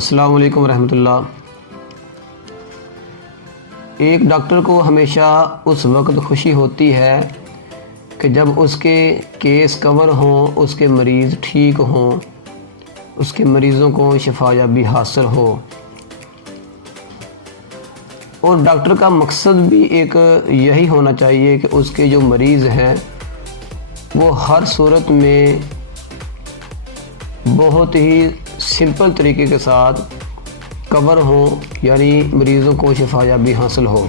अस्सलाम वालेकुम रहमतुल्लाह। एक डॉक्टर को हमेशा उस वक्त खुशी होती है कि जब उसके केस कवर हों, उसके मरीज़ ठीक हों, उसके मरीज़ों को शफायाबी हासिल हो। और डॉक्टर का मकसद भी एक यही होना चाहिए कि उसके जो मरीज़ हैं वो हर सूरत में बहुत ही सिंपल तरीके के साथ कवर हों, यानी मरीज़ों को शफायाबी हासिल हो।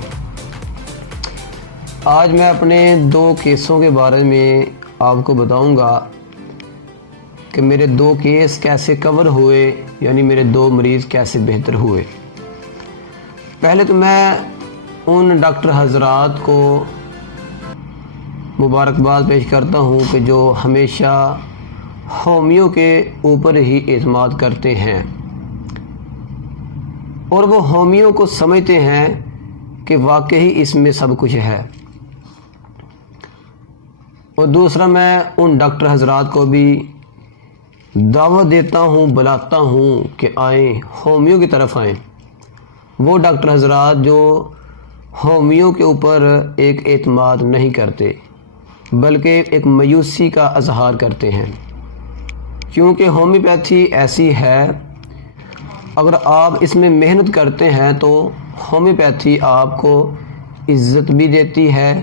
आज मैं अपने 2 केसों के बारे में आपको बताऊंगा कि मेरे 2 केस कैसे कवर हुए, यानी मेरे 2 मरीज़ कैसे बेहतर हुए। पहले तो मैं उन डॉक्टर हजरात को मुबारकबाद पेश करता हूँ कि जो हमेशा होमियो के ऊपर ही एतमाद करते हैं और वो होमियो को समझते हैं कि वाकई इसमें सब कुछ है। और दूसरा, मैं उन डॉक्टर हजरात को भी दावत देता हूँ, बुलाता हूँ कि आएँ, होमियो की तरफ आएँ। वो डॉक्टर हजरात जो होमियो के ऊपर एक एतमाद नहीं करते बल्कि एक मायूसी का इजहार करते हैं, क्योंकि होम्योपैथी ऐसी है, अगर आप इसमें मेहनत करते हैं तो होम्योपैथी आपको इज़्ज़त भी देती है,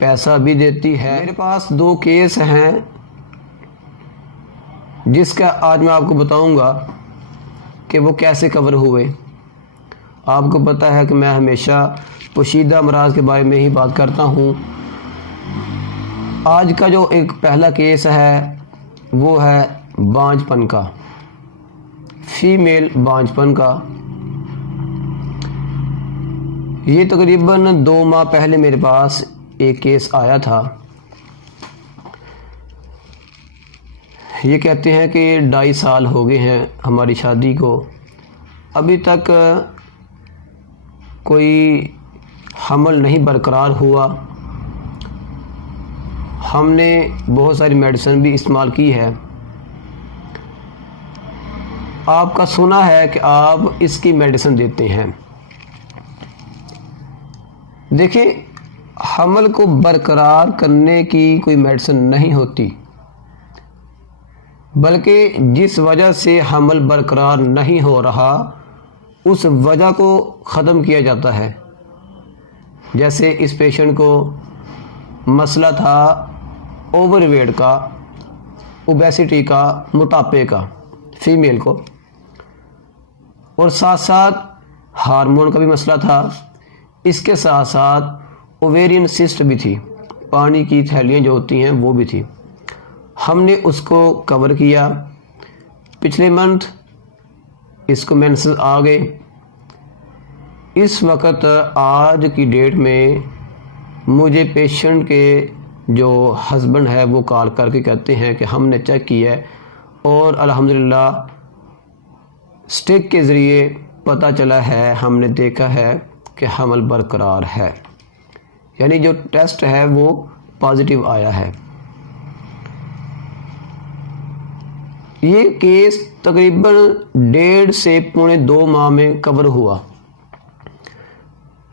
पैसा भी देती है। मेरे पास 2 केस हैं जिसका आज मैं आपको बताऊंगा कि वो कैसे कवर हुए। आपको पता है कि मैं हमेशा पोशीदा अमराज के बारे में ही बात करता हूँ। आज का जो एक पहला केस है वो है बांझपन का, फीमेल बांझपन का। ये तकरीबन 2 माह पहले मेरे पास एक केस आया था। ये कहते हैं कि 2.5 साल हो गए हैं हमारी शादी को, अभी तक कोई हमल नहीं बरकरार हुआ। हमने बहुत सारी मेडिसिन भी इस्तेमाल की है। आपका सुना है कि आप इसकी मेडिसिन देते हैं। देखिए, हमल को बरकरार करने की कोई मेडिसिन नहीं होती, बल्कि जिस वजह से हमल बरकरार नहीं हो रहा उस वजह को ख़त्म किया जाता है। जैसे इस पेशेंट को मसला था ओवरवेट का, ओबेसिटी का, मोटापे का, फीमेल को, और साथ साथ हार्मोन का भी मसला था। इसके साथ साथ ओवेरियन सिस्ट भी थी, पानी की थैलियाँ जो होती हैं वो भी थी। हमने उसको कवर किया। पिछले मंथ इसको मेंसेस आ गए। इस वक्त आज की डेट में मुझे पेशेंट के जो हस्बैंड है वो कॉल करके कहते हैं कि हमने चेक किया है और अल्हम्दुलिल्लाह स्टिक के ज़रिए पता चला है, हमने देखा है कि हमल बरकरार है, यानी जो टेस्ट है वो पॉजिटिव आया है। ये केस तकरीबन 1.5 से पौने 2 माह में कवर हुआ।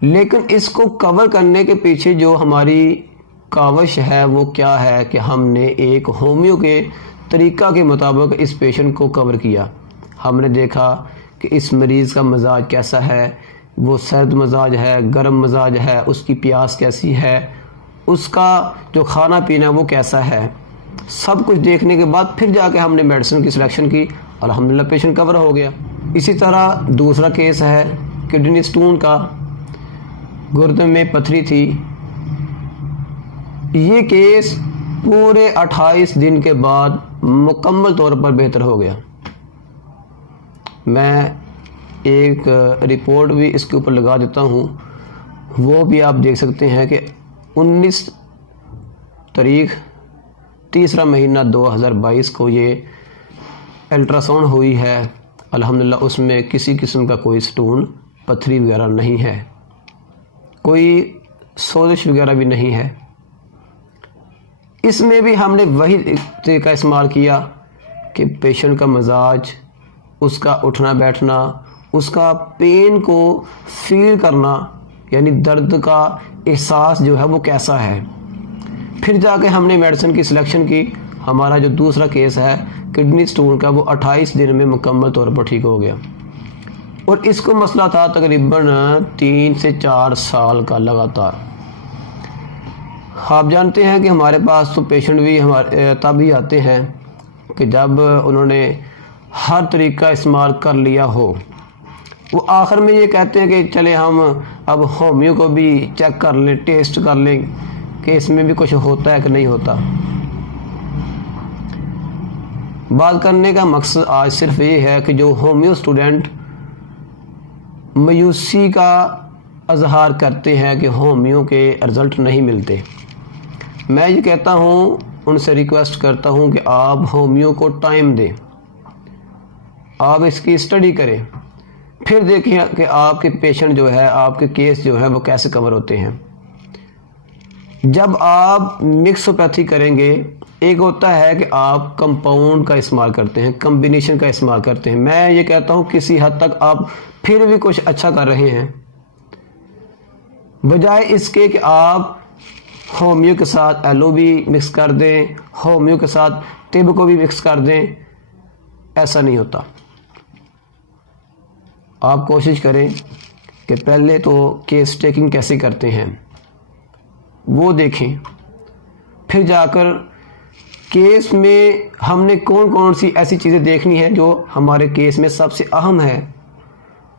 लेकिन इसको कवर करने के पीछे जो हमारी काविश है वो क्या है कि हमने एक होमियो के तरीक़ा के मुताबिक इस पेशेंट को कवर किया। हमने देखा कि इस मरीज़ का मजाज कैसा है, वो सर्द मजाज है, गर्म मजाज है, उसकी प्यास कैसी है, उसका जो खाना पीना वो कैसा है। सब कुछ देखने के बाद फिर जाके हमने मेडिसिन की सिलेक्शन की। अल्हम्दुलिल्लाह पेशेंट कवर हो गया। इसी तरह दूसरा केस है किडनी स्टोन का, गुर्दे में पथरी थी। ये केस पूरे 28 दिन के बाद मुकम्मल तौर पर बेहतर हो गया। मैं एक रिपोर्ट भी इसके ऊपर लगा देता हूँ, वो भी आप देख सकते हैं कि 19 तारीख 3 महीना 2022 को ये अल्ट्रासाउंड हुई है। अल्हम्दुलिल्लाह उसमें किसी किस्म का कोई स्टोन, पथरी वगैरह नहीं है, कोई सोजिश वगैरह भी नहीं है। इसमें भी हमने वही तरीका इस्तेमाल किया कि पेशेंट का मजाज उसका उठना बैठना, उसका पेन को फील करना, यानी दर्द का एहसास जो है वो कैसा है। फिर जाके हमने मेडिसिन की सिलेक्शन की। हमारा जो दूसरा केस है किडनी स्टोन का, वो 28 दिन में मुकम्मल तौर पर ठीक हो गया। और इसको मसला था तकरीबन 3 से 4 साल का लगातार। आप जानते हैं कि हमारे पास तो पेशेंट भी हमारे तब ही आते हैं कि जब उन्होंने हर तरीका इस्तेमाल कर लिया हो। वो आखिर में ये कहते हैं कि चले हम अब होम्यो को भी चेक कर लें, टेस्ट कर लें कि इसमें भी कुछ होता है कि नहीं होता। बात करने का मकसद आज सिर्फ ये है कि जो होम्यो स्टूडेंट मायूसी का इजहार करते हैं कि होम्यो के रिज़ल्ट नहीं मिलते, मैं ये कहता हूँ, उनसे रिक्वेस्ट करता हूँ कि आप होम्यो को टाइम दें, आप इसकी स्टडी करें, फिर देखिए कि आपके पेशेंट जो है, आपके केस जो है वो कैसे कवर होते हैं। जब आप मिक्सोपैथी करेंगे, एक होता है कि आप कंपाउंड का इस्तेमाल करते हैं, कम्बिनेशन का इस्तेमाल करते हैं। मैं ये कहता हूँ किसी हद तक आप फिर भी कुछ अच्छा कर रहे हैं, बजाय इसके कि आप होम्यो के साथ एलो भी मिक्स कर दें, होम्यो के साथ टिब को भी मिक्स कर दें। ऐसा नहीं होता। आप कोशिश करें कि पहले तो केस टेकिंग कैसे करते हैं वो देखें, फिर जाकर केस में हमने कौन कौन सी ऐसी चीज़ें देखनी है जो हमारे केस में सबसे अहम है।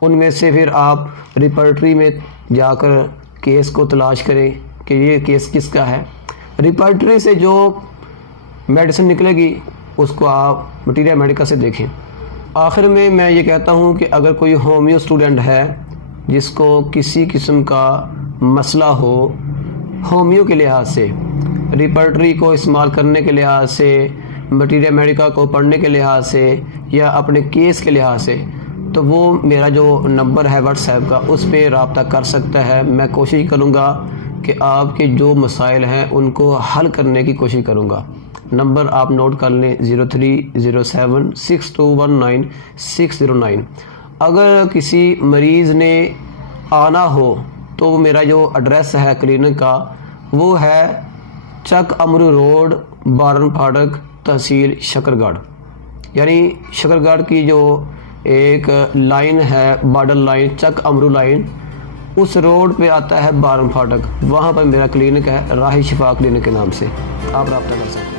उनमें से फिर आप रिपर्टरी में जाकर केस को तलाश करें कि ये केस किसका है। रिपर्टरी से जो मेडिसिन निकलेगी उसको आप मटीरियल मेडिका से देखें। आखिर में मैं ये कहता हूँ कि अगर कोई होम्यो स्टूडेंट है जिसको किसी किस्म का मसला हो होम्यो के लिहाज से, रिपर्टरी को इस्तेमाल करने के लिहाज से, मटीरियल मेडिका को पढ़ने के लिहाज से या अपने केस के लिहाज से, तो वो मेरा जो नंबर है व्हाट्सएप का, उस पर रब्ता कर सकता है। मैं कोशिश करूँगा कि आपके जो मसाइल हैं उनको हल करने की कोशिश करूँगा। नंबर आप नोट कर लें 03076219 अगर किसी मरीज़ ने आना हो तो मेरा जो एड्रेस है क्लिनिक का वो है चक अमरू रोड, बारन फाटक, तहसील शकरगढ़। यानी शकरगढ़ की जो एक लाइन है, बॉर्डर लाइन, चक अमरू लाइन, उस रोड पे आता है बारन फाटक। वहाँ पर मेरा क्लिनिक है, राही शिफा क्लिनिक के नाम से। आप रब्ता कर सकते हैं।